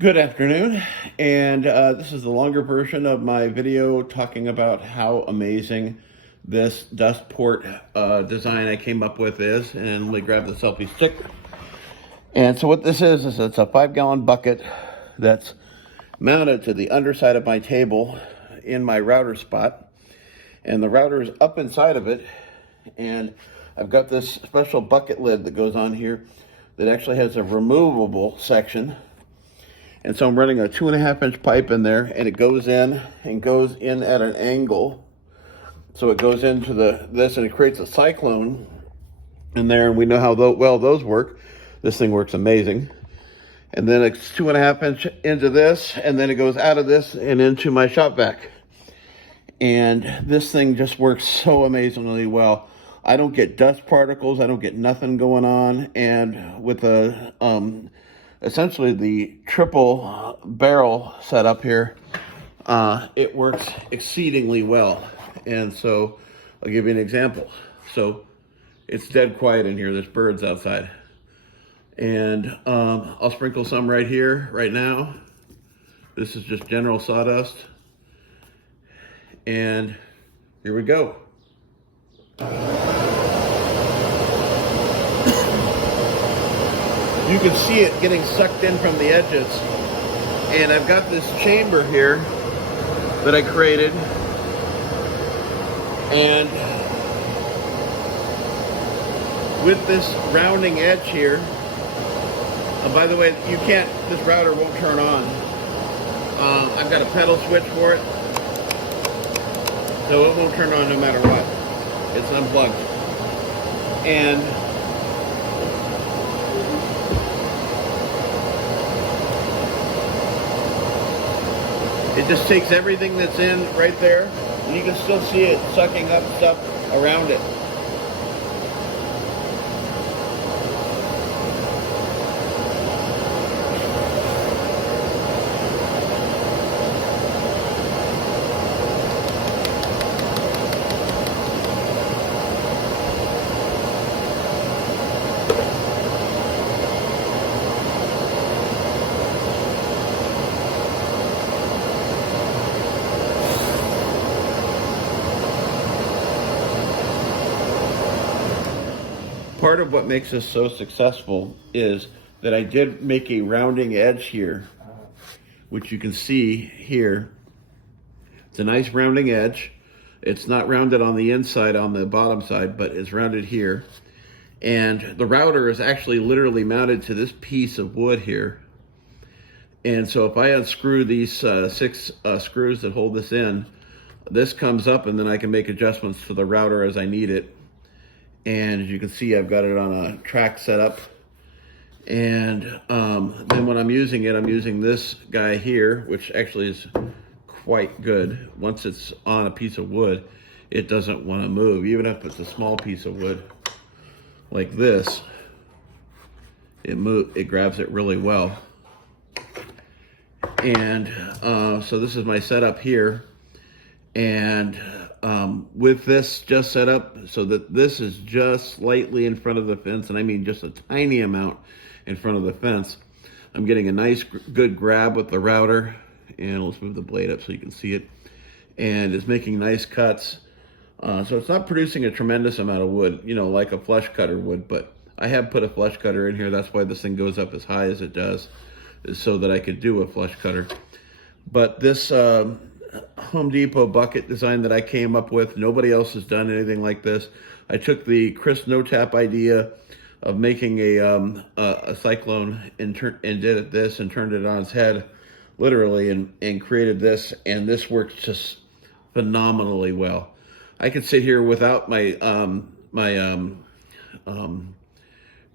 Good afternoon, and this is the longer version of my video talking about how amazing this dust port design I came up with is. And let me grab the selfie stick. And so what this is it's a 5-gallon bucket that's mounted to the underside of my table in my router spot. And the router is up inside of it, and I've got this special bucket lid that goes on here that actually has a removable section. And so I'm running a 2.5-inch pipe in there, and it goes in at an angle. So it goes into this and it creates a cyclone in there, and we know how well those work. This thing works amazing. And then it's 2.5 inch into this, and then it goes out of this and into my shop-vac. And this thing just works so amazingly well. I don't get dust particles, I don't get nothing going on, and with a essentially the triple barrel setup here, it works exceedingly well. And so I'll give you an example. So it's dead quiet in here. There's birds outside. And I'll sprinkle some right here, right now. This is just general sawdust. And here we go. You can see it getting sucked in from the edges. And I've got this chamber here that I created. And with this rounding edge here, by the way, this router won't turn on. I've got a pedal switch for it, so it won't turn on no matter what. It's unplugged. And it just takes everything that's in right there, and you can still see it sucking up stuff around it. Part of what makes this so successful is that I did make a rounding edge here, which you can see here. It's a nice rounding edge. It's not rounded on the inside, on the bottom side, but it's rounded here. And the router is actually literally mounted to this piece of wood here. And so if I unscrew these 6 screws that hold this in, this comes up, and then I can make adjustments to the router as I need it. And as you can see, I've got it on a track setup. And then when I'm using it, I'm using this guy here, which actually is quite good. Once it's on a piece of wood, it doesn't want to move. Even if it's a small piece of wood like this, it grabs it really well. And so this is my setup here. And with this just set up so that this is just slightly in front of the fence, and I mean just a tiny amount in front of the fence, I'm getting a nice good grab with the router. And let's move the blade up so you can see it. And it's making nice cuts. So it's not producing a tremendous amount of wood, you know, like a flush cutter would, but I have put a flush cutter in here. That's why this thing goes up as high as it does, is so that I could do a flush cutter. But this Home Depot bucket design that I came up with, nobody else has done anything like this. I took the Chris No Tap idea of making a cyclone and did it this and turned it on its head, literally, and created this, and this works just phenomenally well. I could sit here without my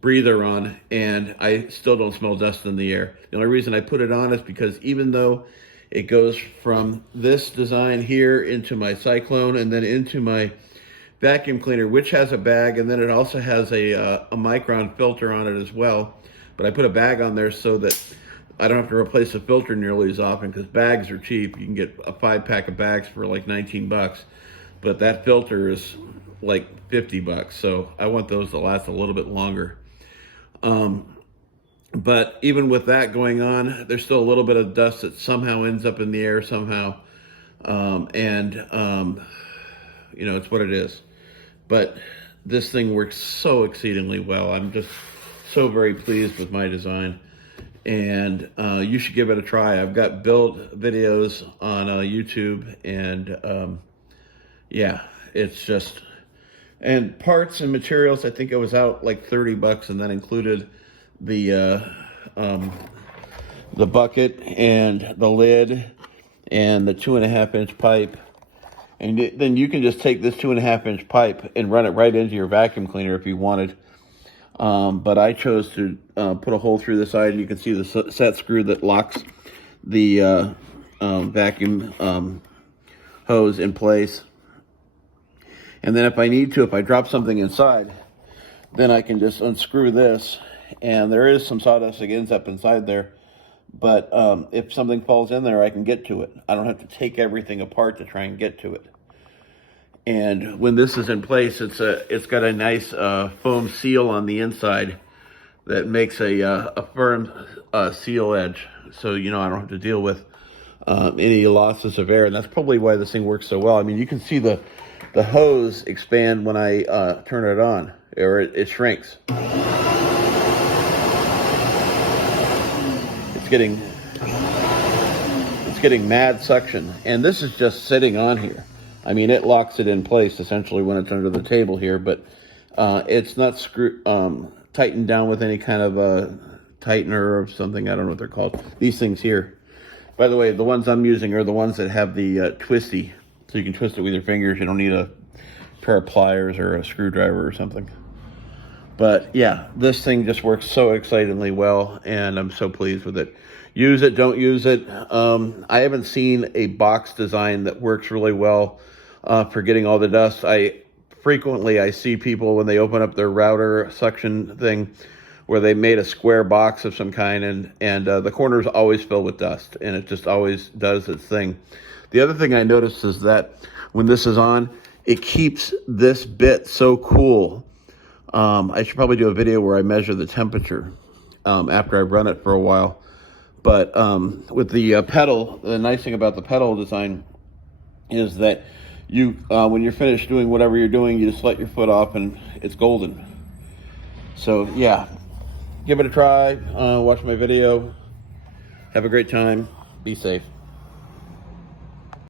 breather on, and I still don't smell dust in the air. The only reason I put it on is because even though it goes from this design here into my cyclone and then into my vacuum cleaner, which has a bag, and then it also has a micron filter on it as well. But I put a bag on there so that I don't have to replace the filter nearly as often, because bags are cheap. You can get a 5-pack of bags for like 19 bucks, but that filter is like 50 bucks. So I want those to last a little bit longer. But even with that going on, there's still a little bit of dust that somehow ends up in the air somehow. You know, it's what it is. But this thing works so exceedingly well. I'm just so very pleased with my design. And you should give it a try. I've got build videos on YouTube, and yeah, it's just, and parts and materials, I think it was out like 30 bucks, and that included the bucket and the lid and the 2.5-inch pipe. And then you can just take this 2.5-inch pipe and run it right into your vacuum cleaner if you wanted. But I chose to put a hole through the side, and you can see the set screw that locks the vacuum hose in place. And then if I need to, if I drop something inside, then I can just unscrew this. And there is some sawdust that ends up inside there. But if something falls in there, I can get to it. I don't have to take everything apart to try and get to it. And when this is in place, it's got a nice foam seal on the inside that makes a firm seal edge. So, you know, I don't have to deal with any losses of air. And that's probably why this thing works so well. I mean, you can see the hose expand when I turn it on, or it shrinks. It's getting mad suction, and this is just sitting on here. I mean, it locks it in place essentially when it's under the table here, but it's not tightened down with any kind of tightener or something. I don't know what they're called. These things here. By the way, the ones I'm using are the ones that have the twisty, so you can twist it with your fingers. You don't need a pair of pliers or a screwdriver or something. But yeah, this thing just works so excitingly well, and I'm so pleased with it. Use it, don't use it. I haven't seen a box design that works really well for getting all the dust. Frequently I see people when they open up their router suction thing where they made a square box of some kind, and the corners always fill with dust, and it just always does its thing. The other thing I noticed is that when this is on, it keeps this bit so cool. I should probably do a video where I measure the temperature after I've run it for a while. But with the pedal, the nice thing about the pedal design is that you, when you're finished doing whatever you're doing, you just let your foot off and it's golden. So yeah, give it a try. Watch my video. Have a great time. Be safe.